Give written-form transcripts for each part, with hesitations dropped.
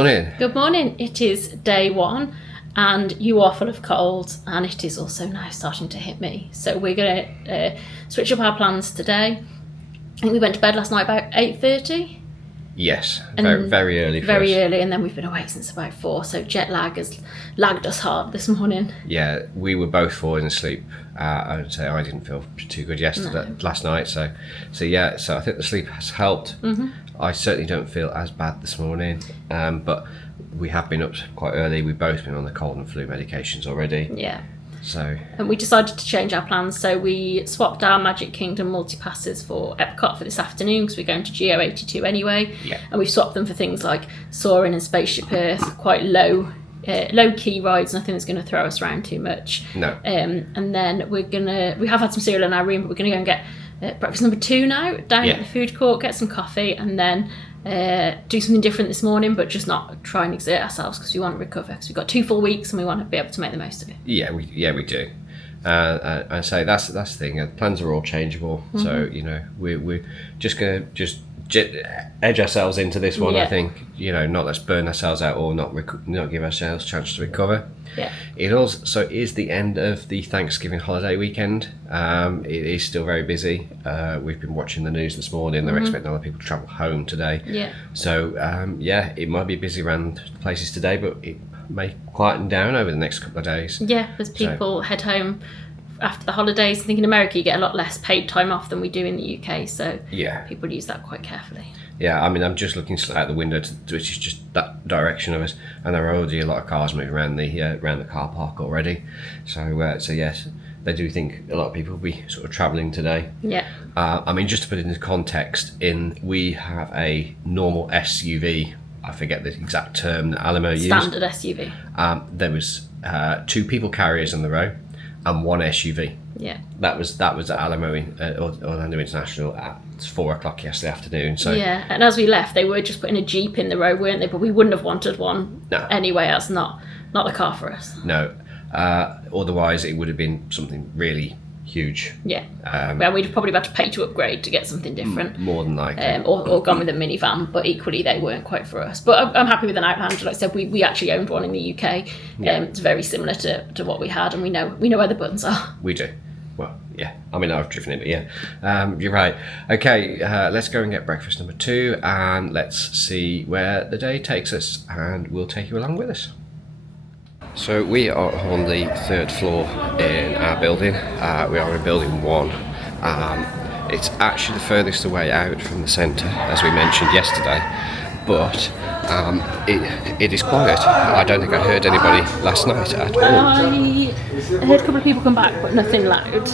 morning. Good morning. It is day one and you are full of cold and it is also now starting to hit me. So we're going to switch up our plans today. I think we went to bed last night about 8:30. Yes, very early for Very us. early, and then we've been awake since about 4, so jet lag has lagged us hard this morning. Yeah, we were both falling asleep. I would say I didn't feel too good last night, so I think the sleep has helped. I certainly don't feel as bad this morning, but we have been up quite early. We've both been on the cold and flu medications already. Yeah. And we decided to change our plans, so we swapped our Magic Kingdom multi-passes for Epcot for this afternoon because we're going to Geo 82 anyway. Yeah. And we've swapped them for things like Soaring and Spaceship Earth, quite low key rides, nothing that's going to throw us around too much. No. And then we have had some cereal in our room, but we're going to go and get breakfast number 2 now down at the food court, get some coffee, and then do something different this morning, but just not try and exert ourselves because we want to recover, because we've got 2 full weeks and we want to be able to make the most of it. Yeah, we do. And so that's the thing. Plans are all changeable, so we're just gonna edge ourselves into this one. I think not let's burn ourselves out or not give ourselves a chance to recover. Yeah. It also is the end of the Thanksgiving holiday weekend. It is still very busy. We've been watching the news this morning. They're expecting other people to travel home today. Yeah. So it might be busy around places today, but it may quieten down over the next couple of days. Yeah, as people head home after the holidays. I think in America you get a lot less paid time off than we do in the UK, so people use that quite carefully. Yeah, I mean, I'm just looking out the window, which is just that direction of us, and there are already a lot of cars moving around the car park already. So yes, they do think a lot of people will be sort of travelling today. Yeah. I mean, just to put it into context, we have a normal SUV. I forget the exact term that Alamo used. Standard SUV. There was 2 people carriers on the row and 1 SUV. Yeah. That was at Alamo Orlando International at 4 o'clock yesterday afternoon. So yeah, and as we left, they were just putting a Jeep in the row, weren't they? But we wouldn't have wanted one anyway. That's not the car for us. No, otherwise it would have been something really huge. Yeah. Well, we'd have probably had to pay to upgrade to get something different. More than likely. Or gone with a minivan, but equally they weren't quite for us. But I'm happy with an Outlander. Like I said, we actually owned one in the UK. It's very similar to what we had, and we know where the buttons are. We do. Well, yeah. I mean, I've driven it, but yeah. You're right. Okay, let's go and get breakfast number 2, and let's see where the day takes us, and we'll take you along with us. So we are on the 3rd floor in our building. We are in building 1. It's actually the furthest away out from the centre, as we mentioned yesterday, but it is quiet. I don't think I heard anybody last night at all. I heard a couple of people come back, but nothing loud.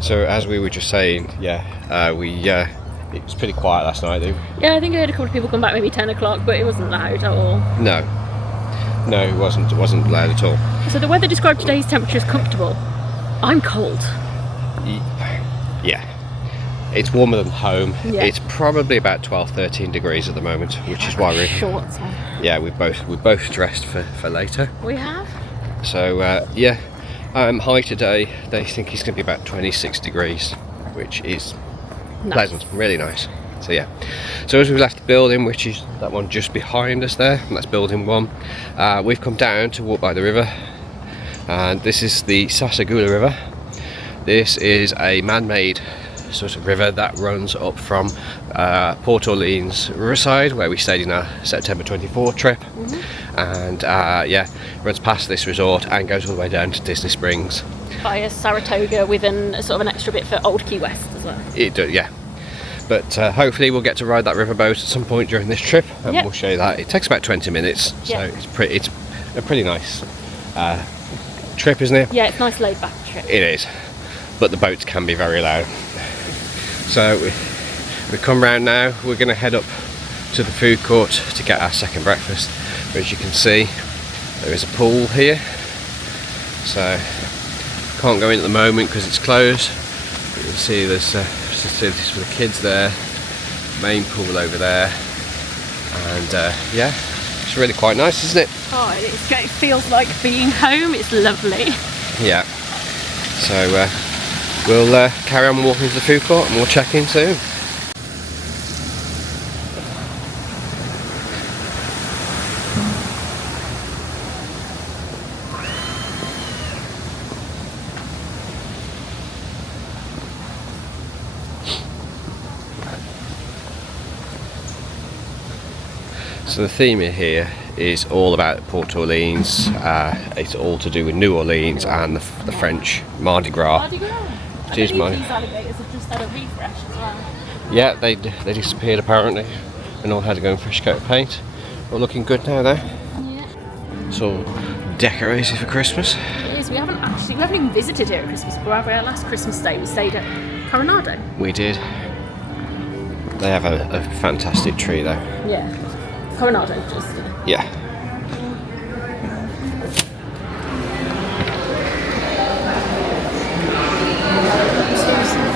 So as we were just saying, it was pretty quiet last night. Yeah, I think I heard a couple of people come back maybe 10 o'clock, but it wasn't loud at all. No, it wasn't loud at all. So the weather described today's temperature is comfortable. I'm cold. Yeah. It's warmer than home. Yeah. It's probably about 12-13 degrees at the moment, which is why we're shorts on. Yeah, we're both dressed for later. We have. So high today. They think it's going to be about 26 degrees, which is pleasant, really nice. So yeah. So as we left the building, which is that one just behind us there, and that's building 1, we've come down to walk by the river, and this is the Sasagula River. This is a man-made sort of river that runs up from Port Orleans Riverside, where we stayed in our September 24 trip, and runs past this resort and goes all the way down to Disney Springs via Saratoga, with a sort of an extra bit for Old Key West as well. It does, yeah. But hopefully we'll get to ride that riverboat at some point during this trip, and we'll show you that. It takes about 20 minutes, so it's a pretty nice trip, isn't it? Yeah, it's a nice laid back trip. It is, but the boats can be very loud. So we come round now. We're going to head up to the food court to get our second breakfast. But as you can see, there is a pool here, so can't go in at the moment because it's closed. You can see there's facilities for the kids there, main pool over there, and it's really quite nice, isn't it? Oh, it feels like being home. It's lovely. Yeah. So we'll carry on walking to the food court and we'll check in soon. So the theme here is all about Port Orleans. It's all to do with New Orleans and the French Mardi Gras. Mardi Gras. I These believe these alligators have just had a refresh as well. Yeah, they disappeared apparently and all had to go in fresh coat of paint. All looking good now though. Yeah. It's all decorated for Christmas. It is. We haven't even visited here at Christmas, but our last Christmas day we stayed at Coronado. We did. They have a fantastic tree though. Yeah. Coronado, just. Yeah.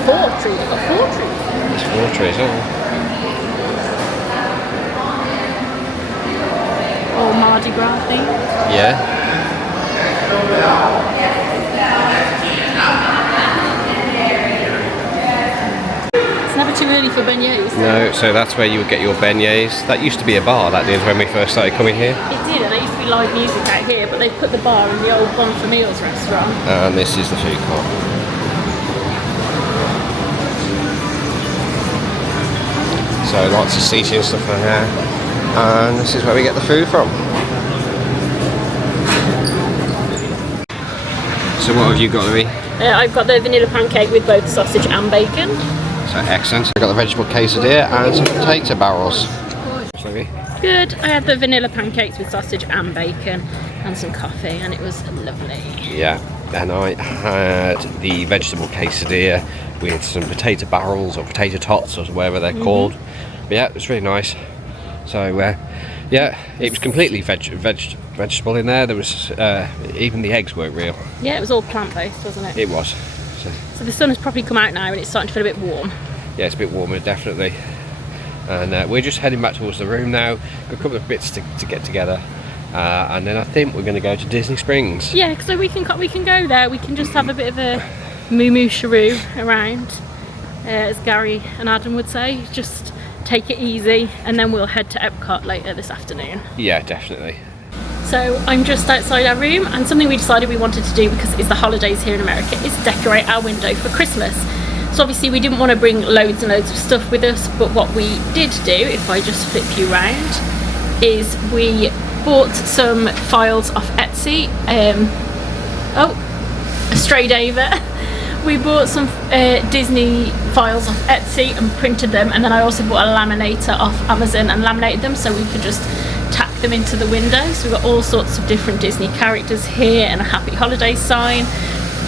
Four trees. We've got 4 trees. There's 4 trees, Or Mardi Gras thing. Yeah. It's never too early for beignets. No, so that's where you would get your beignets. That used to be a bar, that did, when we first started coming here. It did, and there used to be live music out here, but they've put the bar in the old Bon for Meals restaurant. And this is the food court. So lots of seating and stuff in here. And this is where we get the food from. So what have you got, Louis? I've got the vanilla pancake with both sausage and bacon. So excellent. I've got the vegetable quesadilla and some potato barrels. Louis? Good. I had the vanilla pancakes with sausage and bacon and some coffee, and it was lovely. Yeah, and I had the vegetable quesadilla with some potato barrels or potato tots or whatever they're called. But yeah, it was really nice. So yeah, it was completely vegetable in there. There was even the eggs weren't real. Yeah, it was all plant-based, wasn't it? It was. So the sun has probably come out now and it's starting to feel a bit warm. Yeah, it's a bit warmer, definitely. And we're just heading back towards the room now. Got a couple of bits to get together. And then I think we're going to go to Disney Springs. Yeah, so we can go there. We can just have a bit of a moo-moo sharoo around, as Gary and Adam would say. Just take it easy, and then we'll head to Epcot later this afternoon. Yeah, definitely. So I'm just outside our room, and something we decided we wanted to do because it's the holidays here in America is decorate our window for Christmas. So obviously we didn't want to bring loads and loads of stuff with us, but what we did do, if I just flip you round, is we bought some files off Etsy. A stray David. We bought some Disney files off Etsy and printed them, and then I also bought a laminator off Amazon and laminated them so we could just tack them into the window. So we've got all sorts of different Disney characters here and a happy holiday sign.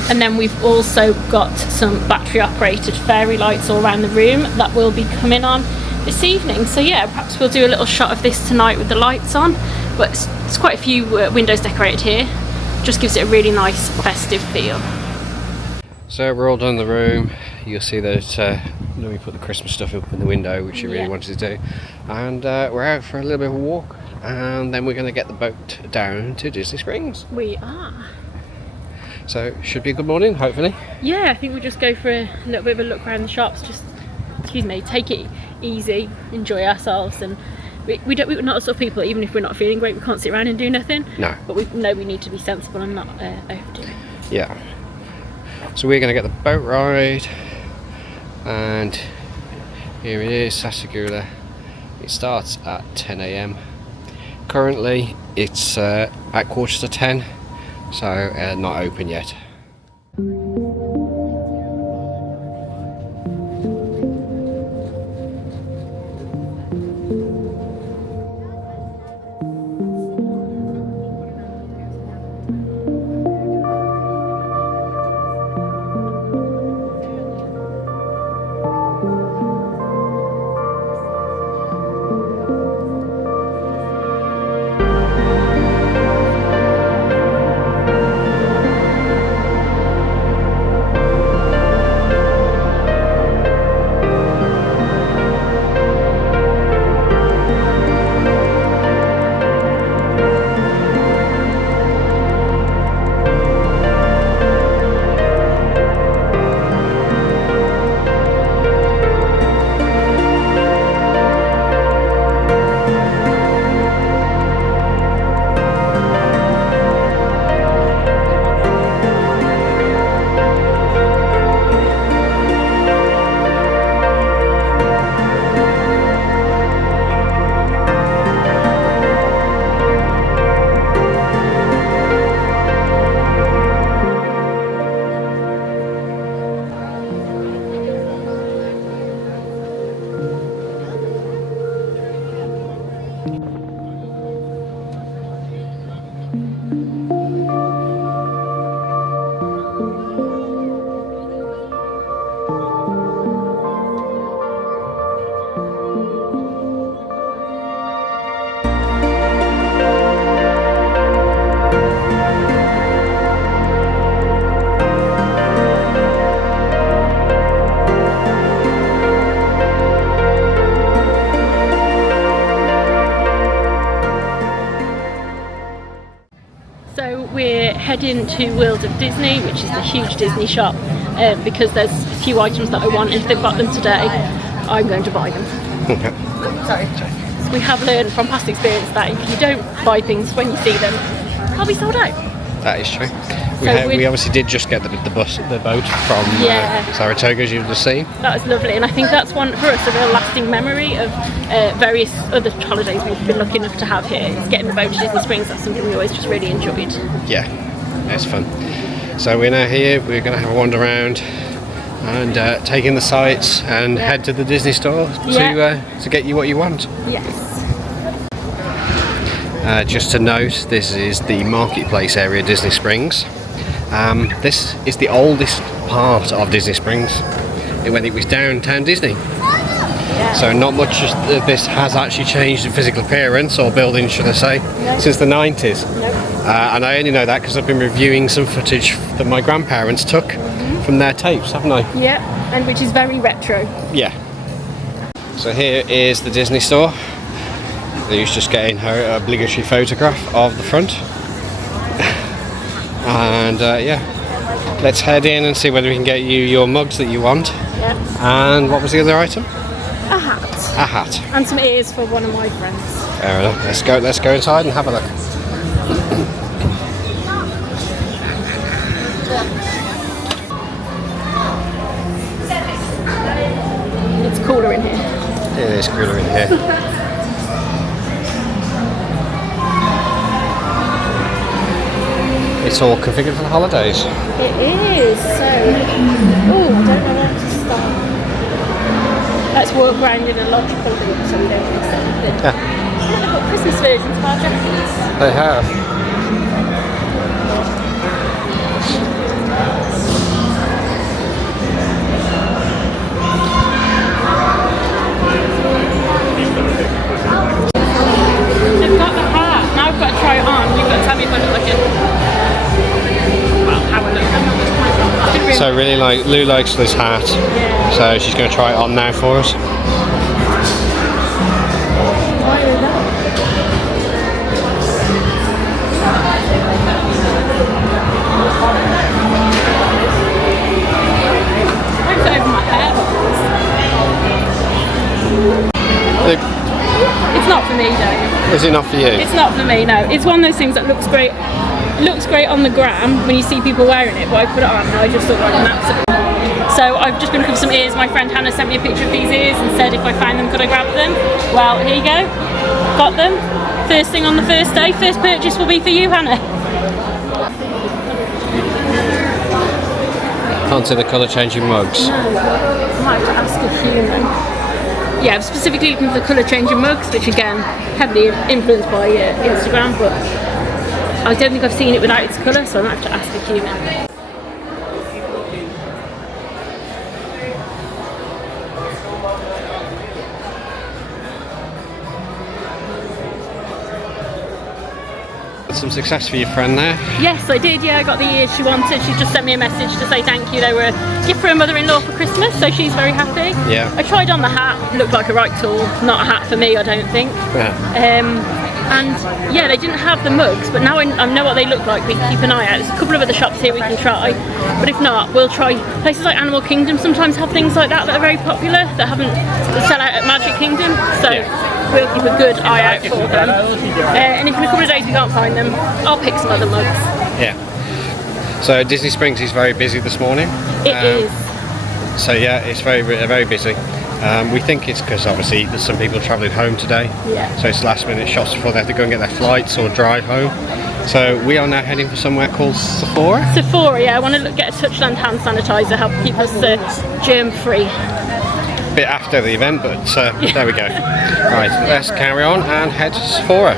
And then we've also got some battery operated fairy lights all around the room that will be coming on this evening. So yeah, perhaps we'll do a little shot of this tonight with the lights on, but it's quite a few windows decorated here. Just gives it a really nice festive feel. So we're all done in the room. You'll see that we put the Christmas stuff up in the window, which we really wanted to do. And we're out for a little bit of a walk, and then we're going to get the boat down to Disney Springs. We are. So should be a good morning, hopefully. Yeah, I think we'll just go for a little bit of a look around the shops. Just, take it easy, enjoy ourselves, and we're not the sort of people, even if we're not feeling great, we can't sit around and do nothing. No. But we know we need to be sensible and not overdo it. Yeah. So we're going to get the boat ride, and here it is, Sasagula. It starts at 10 AM. Currently it's at 10:15, so not open yet. we're heading to World of Disney, which is the huge Disney shop, because there's a few items that I want, and if they've got them today, I'm going to buy them. Sorry. So we have learned from past experience that if you don't buy things when you see them, they'll be sold out. That is true. We obviously did just get the boat from Saratoga, as you've just seen. That was lovely, and I think that's one for us, a real lasting memory of various other holidays we've been lucky enough to have here. Is getting the boat to Disney Springs. That's something we always just really enjoyed. Yeah, it's fun. So we're now here. We're going to have a wander around and take in the sights and head to the Disney store to get you what you want. Yes. Just to note, this is the marketplace area, Disney Springs. This is the oldest part of Disney Springs when it was downtown Disney. Yeah. So not much of this has actually changed in physical appearance, or building should I say, since the 90s. And I only know that because I've been reviewing some footage that my grandparents took from their tapes, haven't I? Yeah, and which is very retro. Yeah. So here is the Disney store. Lou's just getting her obligatory photograph of the front. And let's head in and see whether we can get you your mugs that you want. Yep. And what was the other item? A hat. A hat. And some ears for one of my friends. Fair enough. Let's go inside and have a look. It's cooler in here. It is cooler in here. It's all configured for the holidays. It is, so... Oh, I don't know where to start. Let's walk around in a logical loop so we don't miss anything. Yeah. They've got Christmas versions of our jackets. They have. They've got the hat. Now I've got to try it on. You've got to tell me if I look like it. So really, Lou likes this hat, so she's going to try it on now for us. It's not for me, Dave. Is it not for you? It's not for me, no. It's one of those things that looks great. Looks great on the gram when you see people wearing it, but I put it on and I just look like an absolute. So I've just been looking for some ears. My friend Hannah sent me a picture of these ears and said if I found them could I grab them. Well, here you go. Got them. First thing on the first day. First purchase will be for you, Hannah. Can't see the colour changing mugs. No, I might have to ask a human. Yeah, I'm specifically looking for the colour changing mugs, which again, heavily influenced by Instagram, but I don't think I've seen it without its colour, so I might have to ask a human. Some success for your friend there. Yes, I did. Yeah, I got the ears she wanted. She just sent me a message to say thank you. They were a gift for her mother-in-law for Christmas, so she's very happy. Yeah. I tried on the hat. Looked like a right tool. Not a hat for me, I don't think. Yeah. And yeah, they didn't have the mugs, but now I know what they look like. We can keep an eye out. There's a couple of other shops here we can try, but if not, we'll try. Places like Animal Kingdom sometimes have things like that are very popular that sell out at Magic Kingdom. So. Yeah. We'll keep a good eye out for them. And if in a couple of days we can't find them, I'll pick some other mugs. Yeah. So Disney Springs is very busy this morning. It is. So yeah, it's very busy. We think it's because obviously there's some people travelling home today. Yeah. So it's last minute shots before they have to go and get their flights or drive home. So we are now heading for somewhere called Sephora. Sephora, yeah. I want to get a Touchland hand sanitizer, help keep us germ free. Bit after the event, but there we go. Right, let's carry on and head to Sephora.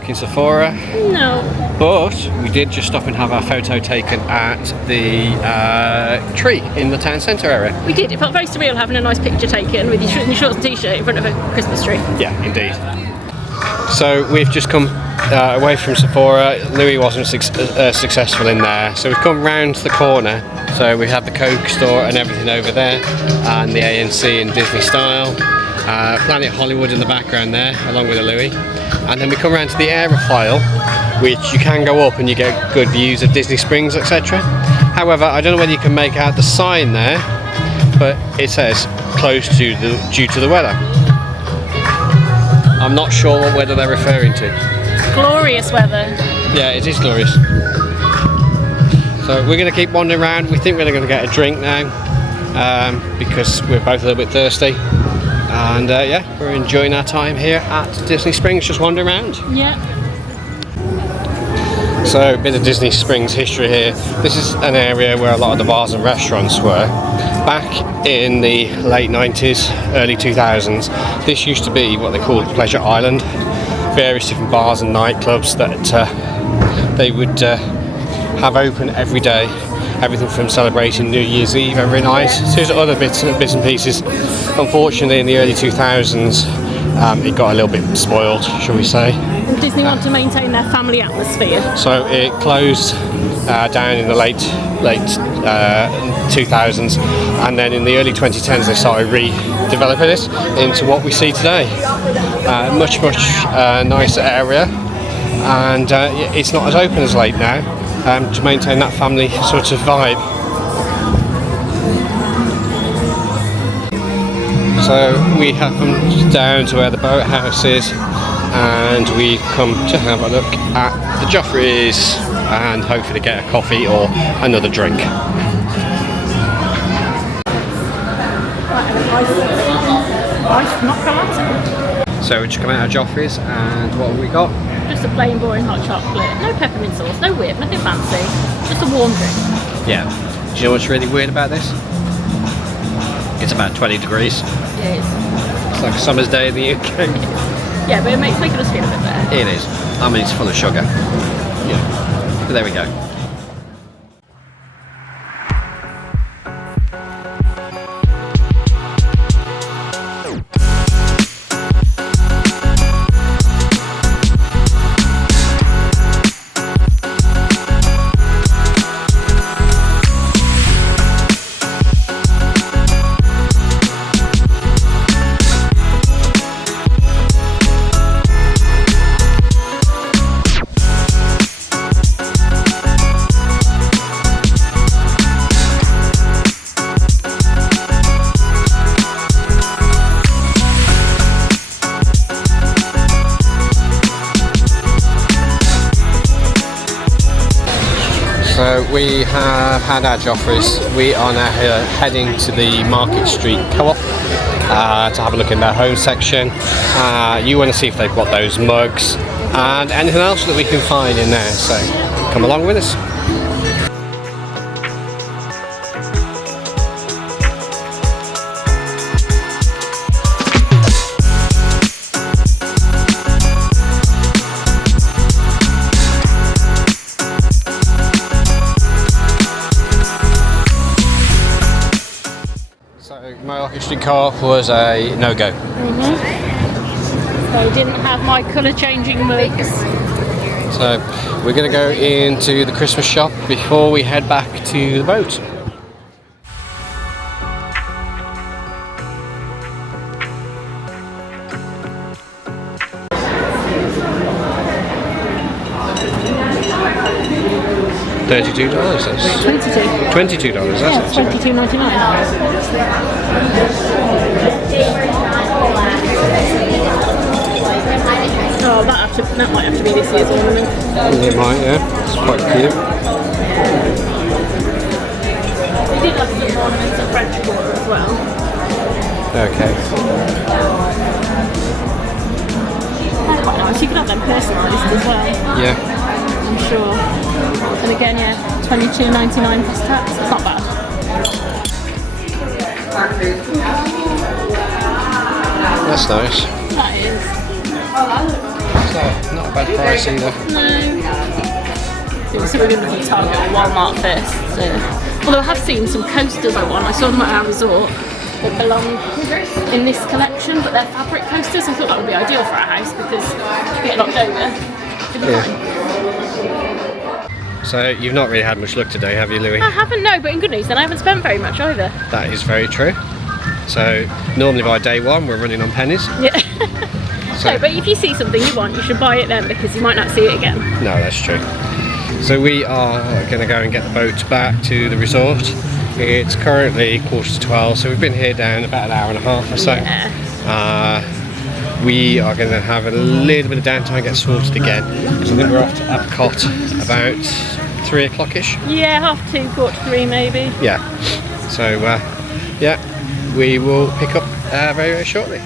look in Sephora. No. But we did just stop and have our photo taken at the tree in the town centre area. We did. It felt very surreal having a nice picture taken with your shorts and t-shirt in front of a Christmas tree. Yeah, indeed. So we've just come away from Sephora. Louis wasn't successful in there, so we've come round the corner. So we have the Coke store and everything over there, and the ANC and Disney style. Planet Hollywood in the background there, along with the Louis. And then we come around to the Aerofoil, which you can go up and you get good views of Disney Springs, etc. However, I don't know whether you can make out the sign there, but it says closed due to the weather. I'm not sure what weather they're referring to. Glorious weather. Yeah, it is glorious. So we're going to keep wandering around. We think we're going to get a drink now, because we're both a little bit thirsty. And yeah, we're enjoying our time here at Disney Springs, just wandering around. Yeah. So, a bit of Disney Springs history here. This is an area where a lot of the bars and restaurants were. Back in the late 90s, early 2000s, this used to be what they called Pleasure Island. Various different bars and nightclubs that they would have open every day. Everything from celebrating New Year's Eve every night to other bits and pieces. Unfortunately, in the early 2000s, it got a little bit spoiled, shall we say. Disney want to maintain their family atmosphere. So it closed down in the late 2000s, and then in the early 2010s they started redeveloping it into what we see today. Much nicer area, and it's not as open as late now, to maintain that family sort of vibe. So we have come down to where the boathouse is, and we come to have a look at the Joffreys and hopefully get a coffee or another drink. So we just come out of Joffreys, and what have we got? Just a plain boring hot chocolate. No peppermint sauce, no whip, nothing fancy. Just a warm drink. Yeah. Do you know what's really weird about this? It's about 20 degrees. It is. It's like a summer's day in the UK. Yeah, but it makes making us feel a bit better. It is. I mean, it's full of sugar. Yeah. But there we go. So we have had our Joffreys. We are now heading to the Market Street Co-op to have a look in their home section. You want to see if they've got those mugs and anything else that we can find in there. So come along with us. Market Street Co-op was a no-go. So we didn't have my colour changing mugs. So we're going to go into the Christmas shop before we head back to the boat. $32. That's $22. That's Yeah, $22.99. Oh, that might have to be this year's ornament. It might, yeah. It's quite cute. We did have some ornaments of French Quarter as well. Okay. They're quite nice. You could have them personalised as well. Yeah. I'm sure. And again, yeah, $22.99 plus tax. It's not bad. That's nice. That is. So not a bad price either. No. So we're going to do Target or Walmart first. So. Although I have seen some coasters I want. I saw them at our resort that belong in this collection, but they're fabric coasters. I thought that would be ideal for our house because you get knocked over. Yeah. So you've not really had much luck today, have you, Louis? I haven't, no, but in good news then I haven't spent very much either. That is very true. So normally by day one we're running on pennies. Yeah. So, no, but if you see something you want, you should buy it then because you might not see it again. No, that's true. So we are going to go and get the boat back to the resort. It's currently 11:45, so we've been here down about an hour and a half or so. Yeah. We are going to have a little bit of downtime, get sorted again. So I think we're off to Epcot about 3 o'clock-ish. Yeah, 2:30, 3:45 maybe. Yeah. So yeah, we will pick up very, very shortly.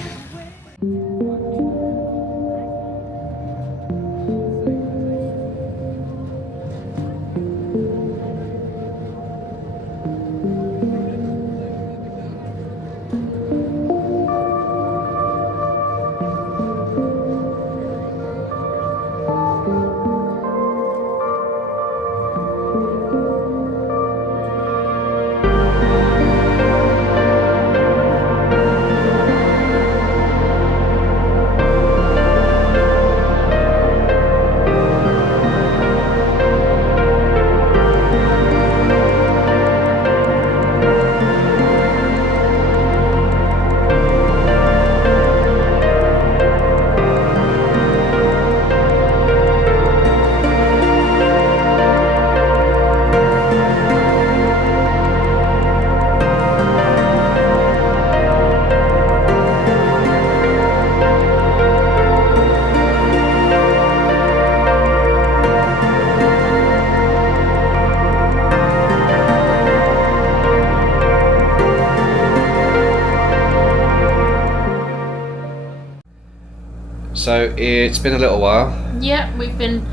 So it's been a little while. Yeah, we've been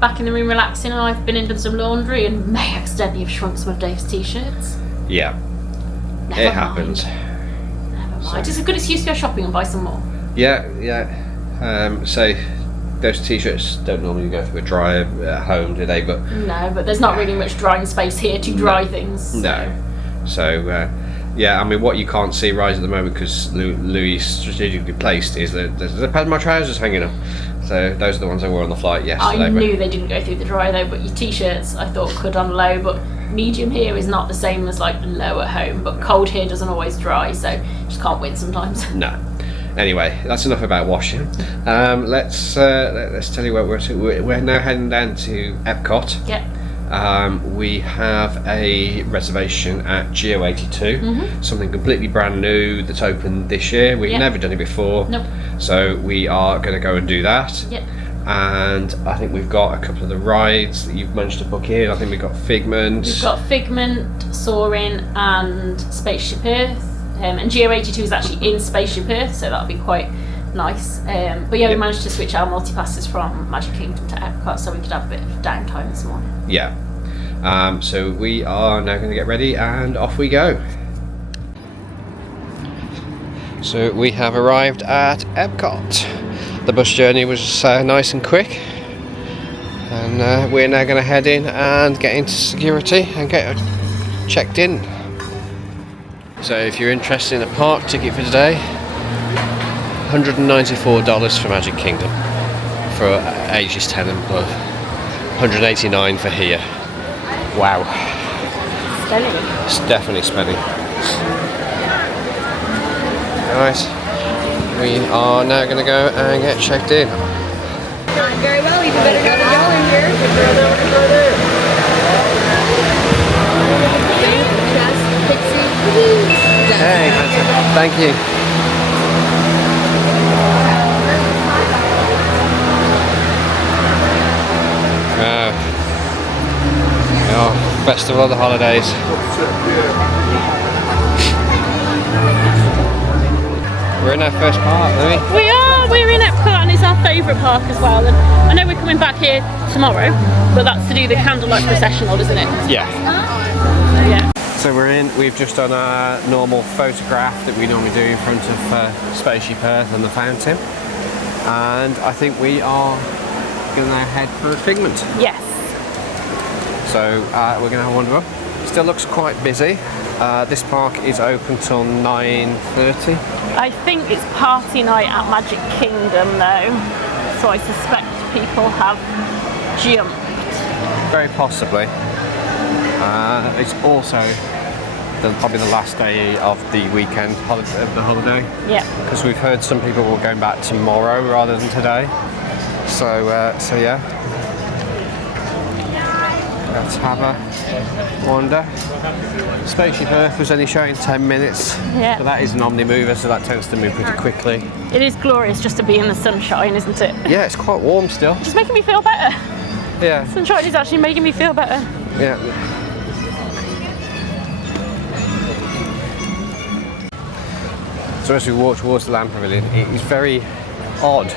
back in the room relaxing and I've been in done some laundry and may accidentally have shrunk some of Dave's t-shirts. Yeah, Never it mind. happens. Never mind. It's a good excuse to go shopping and buy some more. Yeah. So those t-shirts don't normally go through a dryer at home, do they? But no, but there's not really much drying space here to dry things. No. So yeah, I mean, what you can't see right at the moment because Louis strategically placed is that there's a pair of my trousers hanging up. So those are the ones I wore on the flight yesterday. I knew they didn't go through the dryer though, but your t-shirts I thought could on low, but medium here is not the same as like low at home, but cold here doesn't always dry, so you just can't win sometimes. No. Anyway, that's enough about washing. Let's tell you where we're to. We're now heading down to Epcot. Yep. We have a reservation at Geo 82, something completely brand new that's opened this year. We've never done it before. Nope. So we are going to go and do that. Yep. And I think we've got a couple of the rides that you've managed to book in. I think we've got Figment. We've got Figment, Soaring and Spaceship Earth. And Geo 82 is actually in Spaceship Earth, so that'll be quite nice. But yeah, we managed to switch our multi-passes from Magic Kingdom to Epcot so we could have a bit of downtime this morning. Yeah. So we are now going to get ready and off we go. So we have arrived at Epcot. The bus journey was nice and quick, and we're now going to head in and get into security and get checked in. So if you're interested in a park ticket for today, $194 for Magic Kingdom for ages 10 and above, $189 for here. Wow. Spelling. It's definitely spelling. Right, we are now going to go and get checked in. Not very well, you better not go in here. Hey, thank you. Best of all the holidays. We're in our first park, aren't we? We are, we're in Epcot and it's our favourite park as well. And I know we're coming back here tomorrow, but that's to do the candlelight processional, isn't it? Yeah. Yeah. So we're in, we've just done our normal photograph that we normally do in front of Spaceship Earth and the fountain. And I think we are going to head for Figment. Yes. So we're going to have a wander up. Still looks quite busy. This park is open till 9:30. I think it's party night at Magic Kingdom though, so I suspect people have jumped. Very possibly. It's also probably the last day of the weekend of the holiday. Yeah. Because we've heard some people will go back tomorrow rather than today. So yeah. Let's have a wander. Spaceship Earth was only showing 10 minutes. Yeah. But that is an omni mover, so that tends to move pretty quickly. It is glorious just to be in the sunshine, isn't it? Yeah, it's quite warm still. Just making me feel better. Yeah. Sunshine is actually making me feel better. Yeah. So as we walk towards the Lamp Pavilion, it is very odd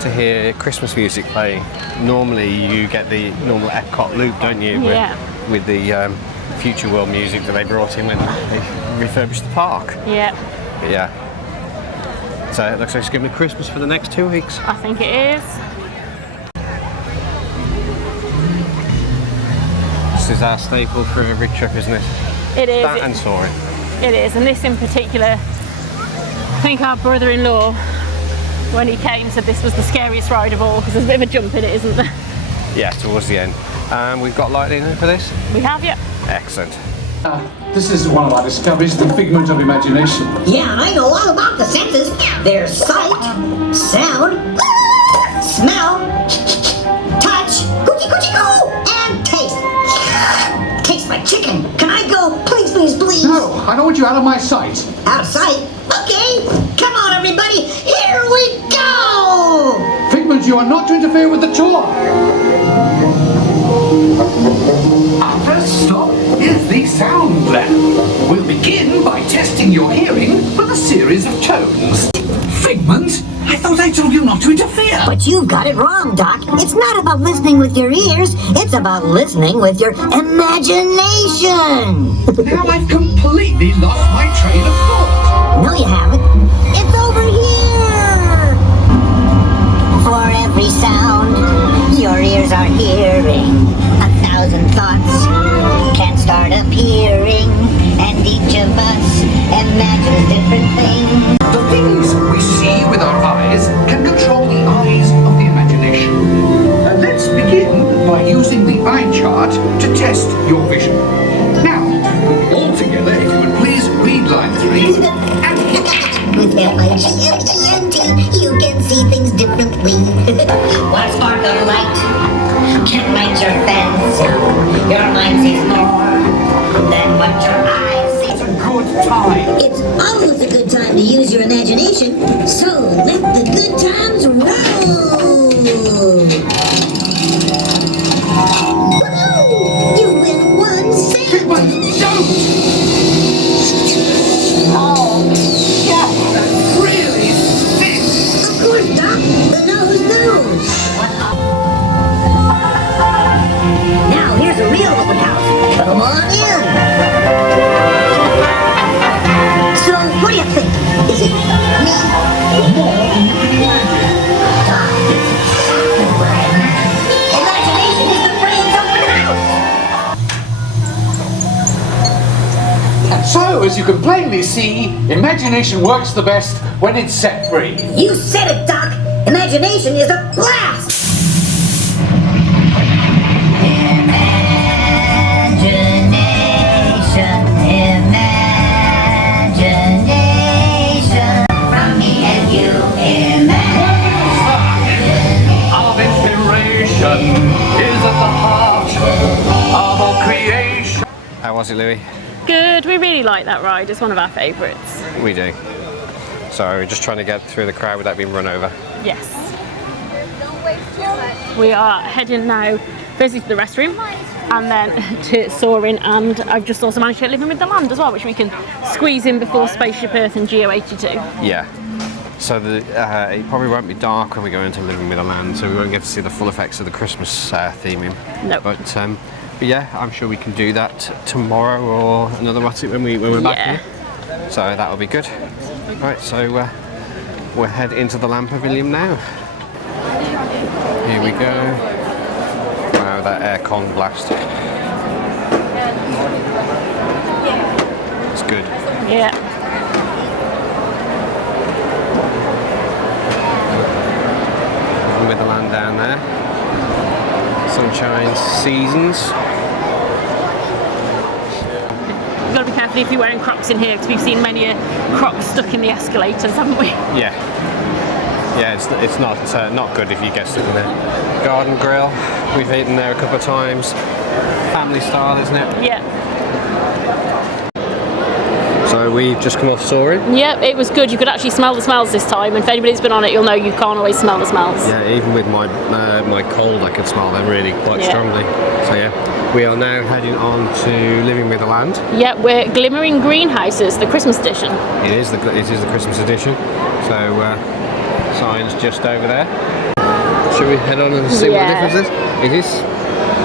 to hear Christmas music playing. Normally you get the normal Epcot loop, don't you? Yeah. With the Future World music that they brought in when they refurbished the park. Yeah. But yeah. So it looks like it's going to be Christmas for the next 2 weeks. I think it is. This is our staple for every trip, isn't it? It is. That and soaring. It is, and this in particular, I think our brother-in-law, when he came, said this was the scariest ride of all because there's a bit of a jump in it, isn't there? Yeah, towards the end. We've got lighting in for this? We have, yeah. Excellent. This is one of our discoveries, the figment of imagination. Yeah, I know all about the senses. There's sight, sound, smell, touch, coochie coochie coo, and taste. Tastes like chicken. Can I go? Please, please, please. No, I don't want you out of my sight. Out of sight? Okay. Come on, everybody. Here we go. Figment, you are not to interfere with the tour. Our first stop is the Sound Lab. We'll begin by testing your hearing with a series of tones. Figment, I thought I told you not to interfere. But you've got it wrong, Doc. It's not about listening with your ears. It's about listening with your imagination. Now I've completely lost my train of thought. No, you haven't. It's over here. For every sound your ears are hearing, 1,000 thoughts can start appearing, and each of us imagines different things. The things we see with our eyes can control the eyes of the imagination. Let's begin by using the eye chart to test your vision. Now, all together, if you would please read line 3 and With F-I-G-M-E-N-T, you can see things differently. What spark of light captivates your fancy? Your mind sees more than what your eyes see. it's a good time. It's always a good time to use your imagination, so let the good times roll! Woohoo! You win 1 cent! Figment, don't! Oh, yeah, that really stinks. Of course, Doc, the nose knows! Now, here's a real open house. Come on in! So, what do you think? Is it me? Imagination is the brain's open house! So, as you can plainly see, imagination works the best when it's set free. You said it, Doc! Imagination is a blast! Imagination, from me and you, Of inspiration is at the heart of all creation. How was it, Louis? Good, we really like that ride. It's one of our favourites. We do. So we're just trying to get through the crowd without being run over. Yes. We are heading now, firstly to the restroom, and then to Soaring, and I've just also managed to get Living with the Land as well, which we can squeeze in before Spaceship Earth and Geo 82. Yeah. So it probably won't be dark when we go into Living with the Land, so we won't get to see the full effects of the Christmas theming. No. But yeah, I'm sure we can do that tomorrow or another when we're back Yeah. here. So that'll be good. Right, so we'll head into the Lamp Pavilion now. Here we go. Wow, that aircon blast. It's good. Yeah. With the land down there. Sunshine Seasons. You've got to be careful if you're wearing Crocs in here, because we've seen many Crocs stuck in the escalators, haven't we? Yeah. Yeah, it's not good if you get stuck in there. Garden grill. We've eaten there a couple of times. Family style, isn't it? Yeah. So we've just come off soaring. Yeah, it was good. You could actually smell the smells this time, and if anybody's been on it, you'll know you can't always smell the smells. Yeah, even with my my cold, I can smell them really quite strongly. So yeah, we are now heading on to Living with the Land. Yeah, we're Glimmering Greenhouses, the Christmas edition. It is the Christmas edition. So signs just over there. Should we head on and see what the difference is? It is.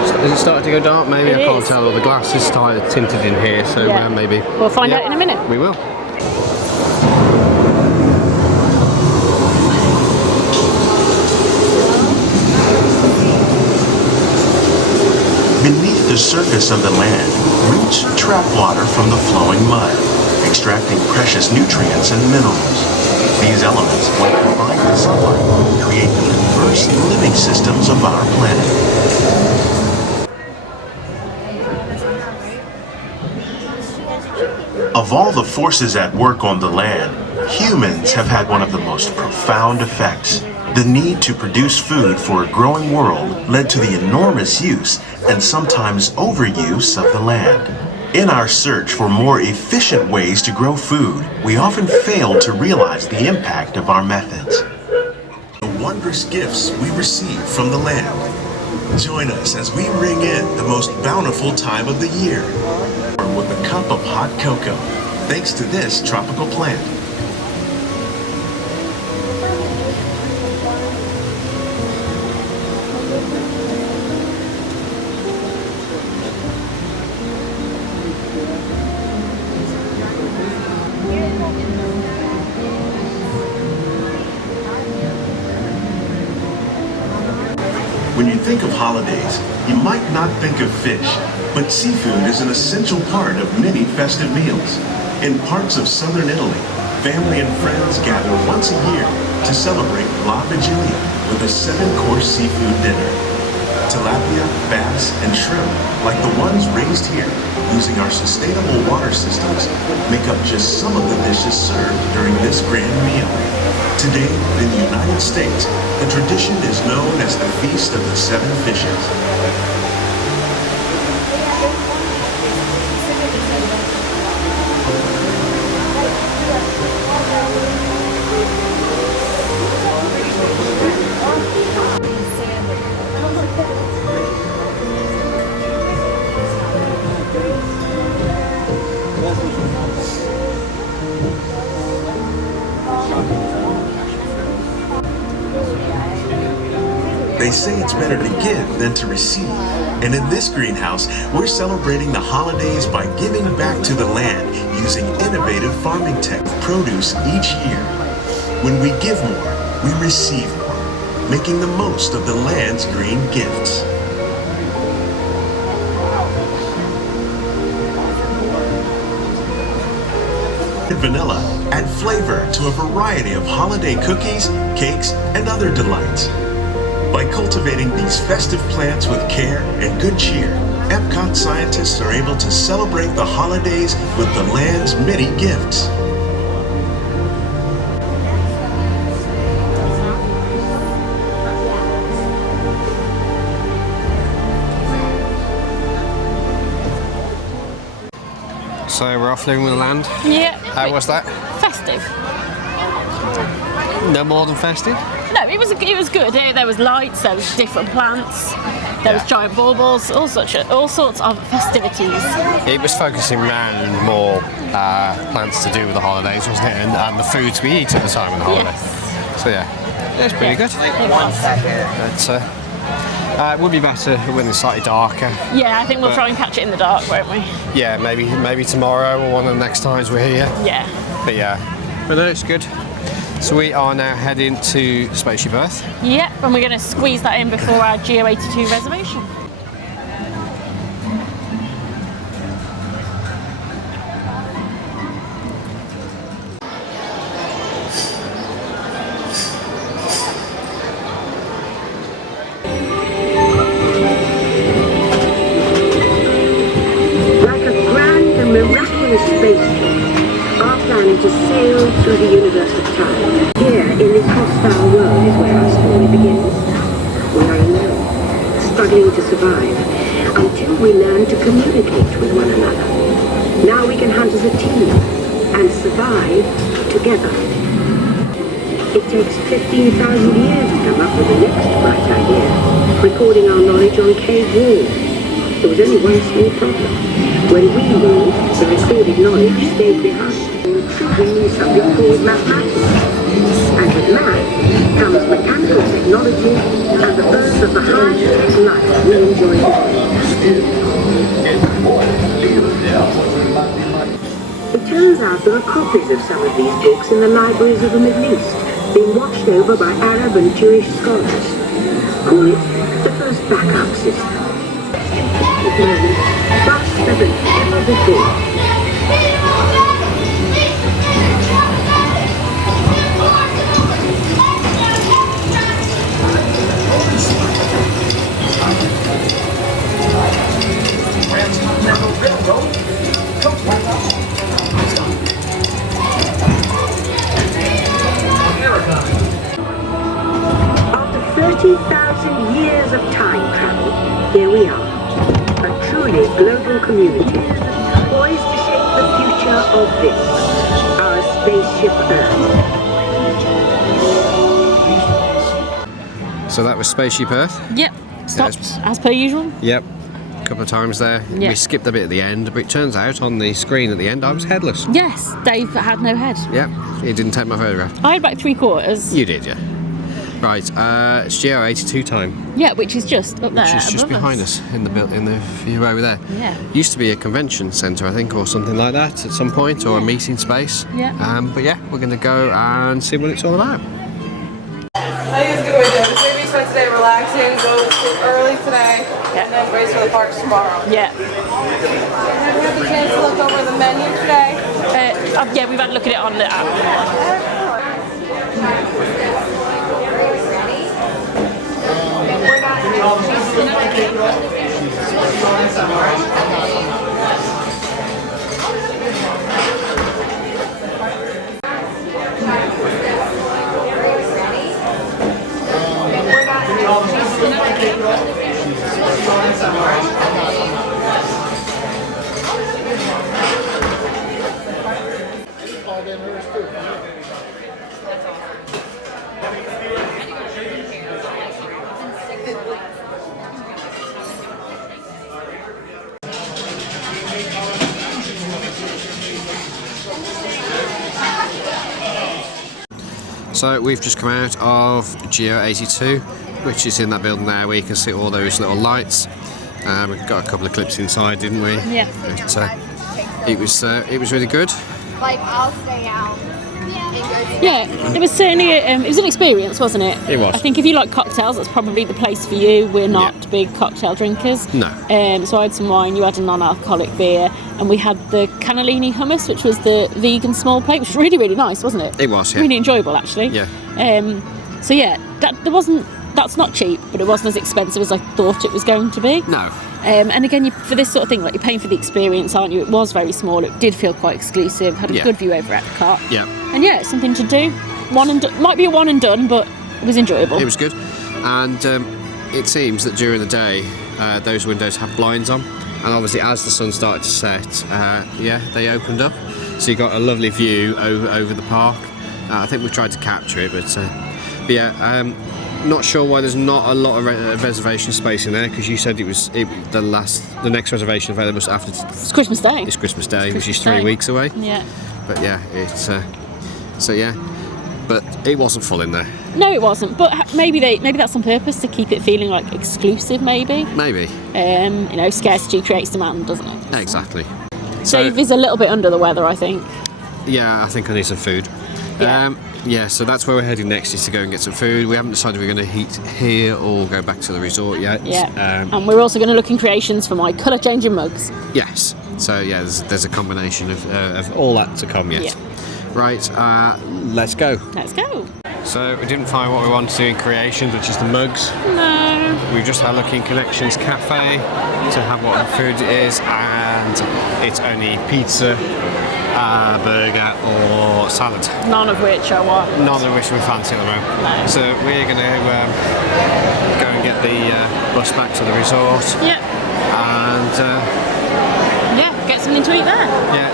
Is it starting to go dark? Maybe I can't tell. The glass is tinted in here, so maybe. We'll find out in a minute. We will. Beneath the surface of the land, roots trap water from the flowing mud, extracting precious nutrients and minerals. These elements, when combined with sunlight, create the diverse living systems of our planet. Of all the forces at work on the land, humans have had one of the most profound effects. The need to produce food for a growing world led to the enormous use and sometimes overuse of the land. In our search for more efficient ways to grow food, we often fail to realize the impact of our methods. The wondrous gifts we receive from the land. Join us as we ring in the most bountiful time of the year with a cup of hot cocoa, thanks to this tropical plant. When you think of holidays, you might not think of fish, but seafood is an essential part of many festive meals. In parts of southern Italy, family and friends gather once a year to celebrate La Vigilia with a 7-course seafood dinner. Tilapia, bass, and shrimp, like the ones raised here using our sustainable water systems, make up just some of the dishes served during this grand meal. Today, in the United States, the tradition is known as the Feast of the Seven Fishes. They say it's better to give than to receive. And in this greenhouse, we're celebrating the holidays by giving back to the land using innovative farming tech produce each year. When we give more, we receive more, making the most of the land's green gifts. Vanilla add flavor to a variety of holiday cookies, cakes, and other delights. By cultivating these festive plants with care and good cheer, Epcot scientists are able to celebrate the holidays with the land's many gifts. So we're off Living with the Land. Yeah. How was that? Festive. No more than festive? No, it was good. There was lights, there was different plants, there was giant baubles, all sorts of festivities. It was focusing around more plants to do with the holidays, wasn't it? And the foods we eat at the time of the holiday. Yes. So yeah, it's pretty good. It was. It would be better when it's slightly darker. Yeah, I think we'll try and catch it in the dark, won't we? Yeah, maybe tomorrow or one of the next times we're here. Yeah. But no, it's good. So we are now heading to Spaceship Earth. Yep, and we're going to squeeze that in before our Geo 82 reservation. Like a grand and miraculous space trip, our plan to sail through the universe of time. Here, in this hostile world, is where our story begins. We are alone, struggling to survive, until we learn to communicate with one another. Now we can hunt as a team, and survive together. It takes 15,000 years to come up with the next bright idea, recording our knowledge on cave walls. There was only one small problem. When we moved, the recorded knowledge stayed behind. We need something called mathematics. And with math comes mechanical technology and the birth of the high-tech life we enjoy today. It turns out there are copies of some of these books in the libraries of the Middle East, being watched over by Arab and Jewish scholars. Call it the first backup system. Faster than ever before. After 30,000 years of time travel, here we are. A truly global community, poised to shape the future of this, our spaceship Earth. So that was Spaceship Earth. Yep, stopped as per usual. Yep, a couple of times there. Yeah. We skipped a bit at the end, but it turns out on the screen at the end I was headless. Yes, Dave had no head. Yep, he didn't take my photograph. I had about 3/4. You did, yeah. Right, it's Geo 82 time, Yeah, which is just up there. which is just above behind us in the view over there. Yeah. Used to be a convention centre, I think, or something like that at some point, or a meeting space. Yeah. But yeah, we're going to go and see what it's all about. I think it's a good way to do it. Maybe spend today relaxing, go sleep early today, and then race for the parks tomorrow. Yeah. Have you had the chance to look over the menu today? Yeah, we've had a look at it on the app. So we've just come out of Geo 82, which is in that building there where you can see all those little lights. We've got a couple of clips inside, didn't we? Yeah. But, it was really good. Like, I'll stay out. Yeah, it was certainly it was an experience, wasn't it? It was. I think if you like cocktails, that's probably the place for you. We're not big cocktail drinkers. No. So I had some wine, you had a non-alcoholic beer, and we had the cannellini hummus, which was the vegan small plate, which was really, really nice, wasn't it? It was, yeah. Really enjoyable, actually. Yeah. So yeah, that's not cheap, but it wasn't as expensive as I thought it was going to be. No. And again, for this sort of thing, like, you're paying for the experience, aren't you? It was very small. It did feel quite exclusive. Had a Yeah. good view over Epcot. Yeah. And yeah, it's something to do. Might be a one and done, but it was enjoyable. It was good. And it seems that during the day, those windows have blinds on. And obviously, as the sun started to set, they opened up. So you got a lovely view over the park. I think we tried to capture it, but yeah. Not sure why there's not a lot of reservation space in there, because you said the next reservation available was after It's Christmas Day. It's Christmas Day, which is Christmas 3 Day. weeks away. Yeah. But yeah, it's so yeah, but it wasn't full in there. No, it wasn't. But maybe that's on purpose to keep it feeling like exclusive. Maybe. Maybe. Scarcity creates demand, doesn't it? Exactly. Dave is a little bit under the weather, I think. Yeah, I think I need some food. Yeah. Yeah, so that's where we're heading next, is to go and get some food. We haven't decided we're going to eat here or go back to the resort yet. Yeah. And we're also going to look in creations for my colour changing mugs. Yes. So yeah, there's a combination of all that to come yet. Yeah. Right, let's go. Let's go. So we didn't find what we wanted to do in creations, which is the mugs. No. We've just had a look in Connections Cafe to have what the food is, and it's only pizza, burger or salad. None of which I want. None of which we fancy at the moment. No. So we're going to go and get the bus back to the resort. Yeah. And yeah, get something to eat there. yeah,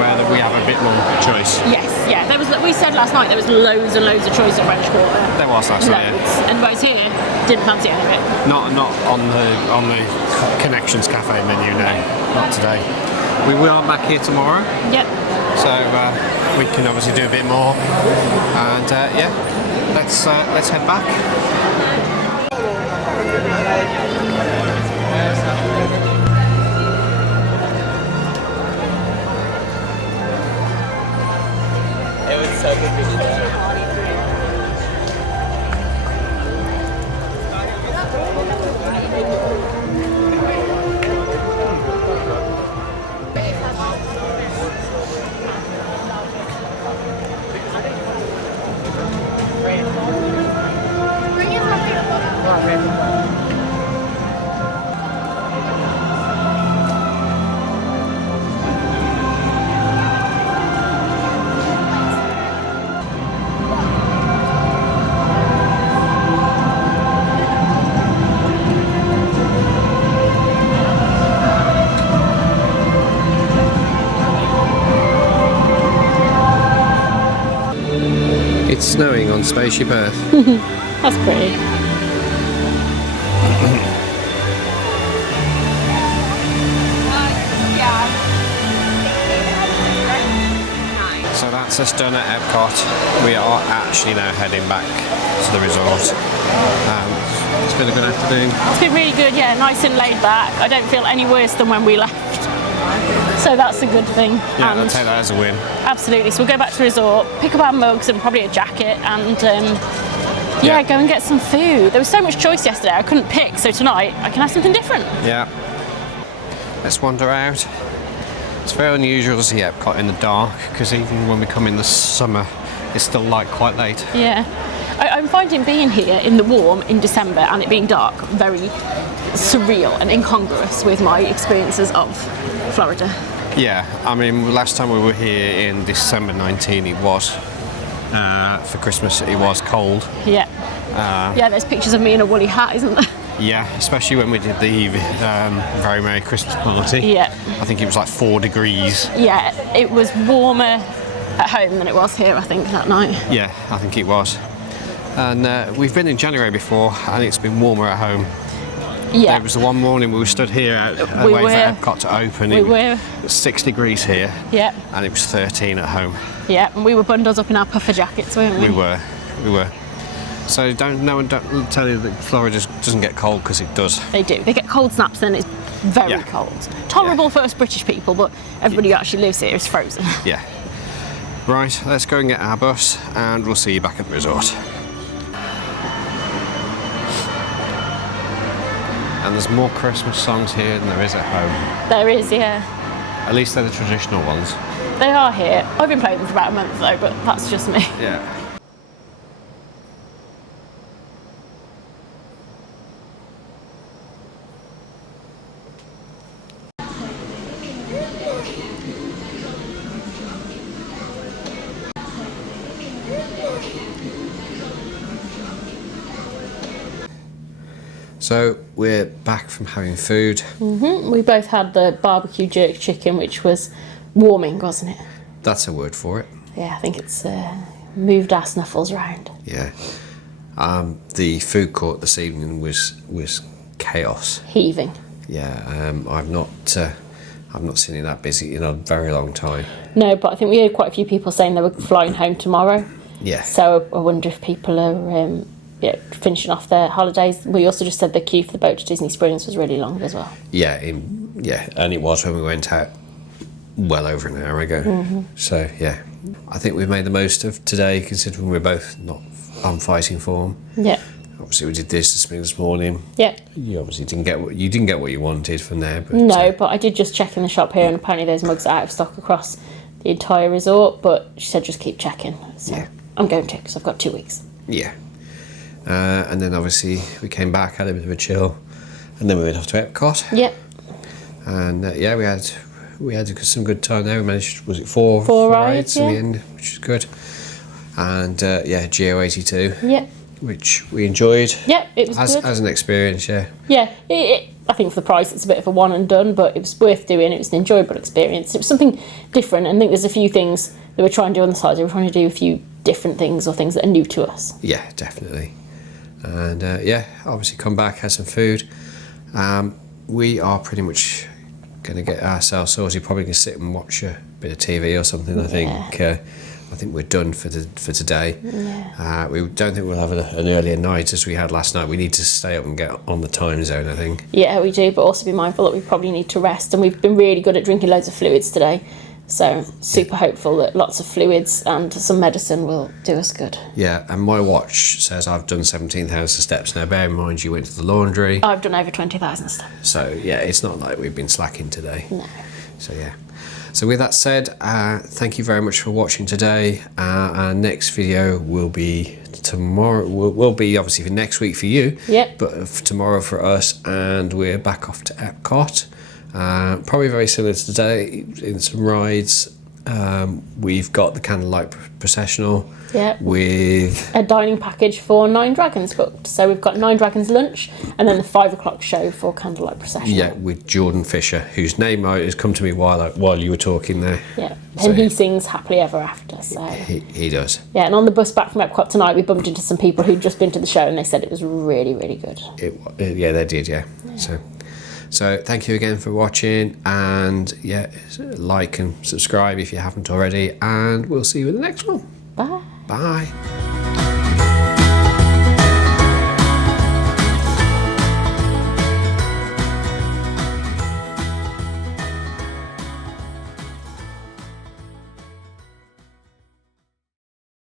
where we have a bit more choice. Yes, yeah. There was. We said last night there was loads and loads of choice at French Quarter. There was last night. Loads. And whereas here, didn't fancy any of it. Not on the Connections Cafe menu, no. Not today. We will be back here tomorrow. Yep. So we can obviously do a bit more. And yeah, let's head back. It was so good to see that. It's snowing on Spaceship Earth. That's pretty. So that's us done at Epcot. We are actually now heading back to the resort. It's been a good afternoon. It's been really good, yeah, nice and laid back. I don't feel any worse than when we left. So that's a good thing. Yeah, and I'll take that as a win. Absolutely. So we'll go back to the resort, pick up our mugs and probably a jacket, and yeah, go and get some food. There was so much choice yesterday, I couldn't pick. So tonight I can have something different. Yeah. Let's wander out. It's very unusual to see Epcot in the dark, because even when we come in the summer, it's still light quite late. Yeah. I'm finding being here in the warm in December and it being dark very surreal and incongruous with my experiences of Florida. Yeah, I mean, last time we were here in December 19, it was, for Christmas, it was cold. Yeah. Yeah, there's pictures of me in a woolly hat, isn't there? Yeah, especially when we did the Very Merry Christmas party. Yeah. I think it was like 4 degrees. Yeah, it was warmer at home than it was here, I think, that night. Yeah, I think it was. And we've been in January before, and it's been warmer at home. Yeah. There was the one morning we stood here waiting for Epcot to open. It was 6 degrees here. Yeah. And it was 13 at home. Yeah, and we were bundled up in our puffer jackets, weren't we? We were. So don't tell you that Florida doesn't get cold, because it does. They do. They get cold snaps, then it's very cold. Tolerable for us British people, but everybody who actually lives here is frozen. Yeah. Right, let's go and get our bus, and we'll see you back at the resort. And there's more Christmas songs here than there is at home. There is, yeah. At least they're the traditional ones. They are here. I've been playing them for about a month though, but that's just me. Yeah. So we're back from having food. We both had the barbecue jerk chicken, which was warming, wasn't it? That's a word for it. Yeah, I think it's moved our snuffles round. Yeah. The food court this evening was chaos. Heaving. Yeah. I've not seen it that busy in a very long time. No, but I think we heard quite a few people saying they were flying home tomorrow. Yeah. So I wonder if people are finishing off their holidays. We also just said the queue for the boat to Disney Springs was really long as well. Yeah, and it was when we went out well over an hour ago. So yeah, I think we've made the most of today, considering we're both not on fighting form. Yeah. Obviously, we did this morning. Yeah. You obviously didn't get what you wanted from there. But, no, but I did just check in the shop here, and apparently those mugs are out of stock across the entire resort. But she said just keep checking. So yeah. I'm going to, because I've got 2 weeks. Yeah. And then obviously we came back, had a bit of a chill, and then we went off to Epcot. Yeah. And yeah, we had some good time there. We managed, was it four rides in the end, which is good. And yeah, GO82. Yeah. Which we enjoyed. Yeah, it was good. As an experience, yeah. Yeah, I think for the price it's a bit of a one and done, but it was worth doing. It was an enjoyable experience. It was something different, and I think there's a few things that we're trying to do on the side. We're trying to do a few different things or things that are new to us. Yeah, definitely. And yeah, obviously come back, had some food. We are pretty much going to get ourselves sorted. Probably going to sit and watch a bit of TV or something. I think we're done for today. Yeah. We don't think we'll have an earlier night as we had last night. We need to stay up and get on the time zone, I think. Yeah, we do, but also be mindful that we probably need to rest. And we've been really good at drinking loads of fluids today. So super hopeful that lots of fluids and some medicine will do us good. Yeah, and my watch says I've done 17,000 steps. Now, bear in mind you went to the laundry. I've done over 20,000 steps. So yeah, it's not like we've been slacking today. No. So yeah. So with that said, thank you very much for watching today. Our next video will be tomorrow. Will be obviously for next week for you. Yep. But for tomorrow for us, and we're back off to Epcot. Probably very similar to today in some rides. We've got the candlelight processional. Yeah. With a dining package for 9 Dragons booked. So we've got 9 Dragons lunch and then the 5 o'clock show for candlelight procession. Yeah, with Jordan Fisher, whose name has come to me while you were talking there. Yeah, So, and he sings Happily Ever After. So he does. yeah, and on the bus back from Epcot tonight, we bumped into some people who'd just been to the show and they said it was really, really good. Yeah, they did. Yeah. So thank you again for watching, and yeah, like and subscribe if you haven't already, and we'll see you in the next one. Bye. Bye.